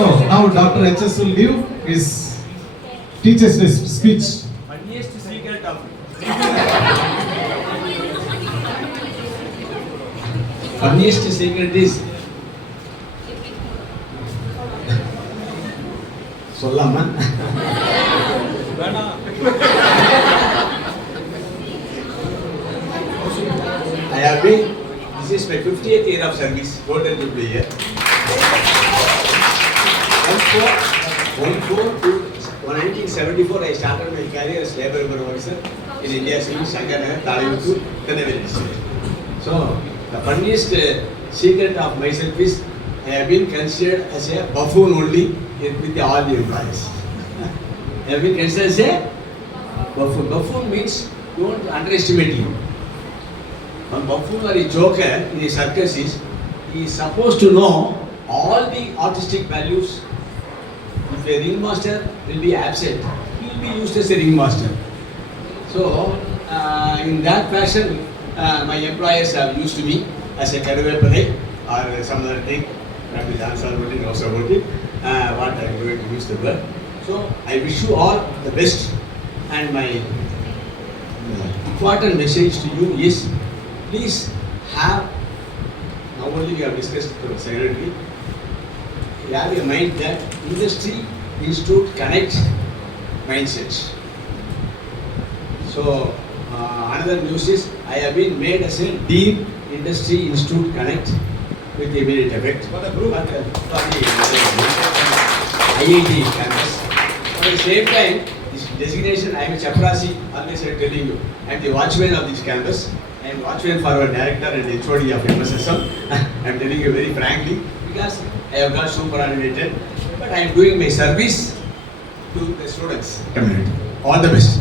So now Dr. H.S. will give his teacher's speech. Funniest secret of funniest secret is சொல்லலாமா? I have been, this is my 50th year of service, golden jubilee year. 1974 I started my career as labor supervisor in India Civil Shankar Talivuttu, Kannaveli district. So the funniest secret of myself is I have been considered as a buffoon only with all the employees. I have been considered as a buffoon. Buffoon means don't underestimate him. A buffoon or a joker in a circus is he is supposed to know all the artistic values. If a ringmaster will be absent, he will be used as a ringmaster. So in that fashion, my employers have used me as a Kaduvepalai or some other thing. That is answer about it, also about it. What I am going to use the word. So I wish you all the best, and my important message to you is please have, now only we have discussed with the secretary, you have a mind that industry institute connect mindsets. So another news is I have been made as a Deep Industry Institute Connect with immediate effect for the group, for the IIT campus. At the same time, this designation, I am a Chaprasi, always I am telling you, I am the watchman of this campus. I am watchman for our director and HOD of MSSM. I am telling you very frankly because I have got superannuated, but I am doing my service to the students community. All the best.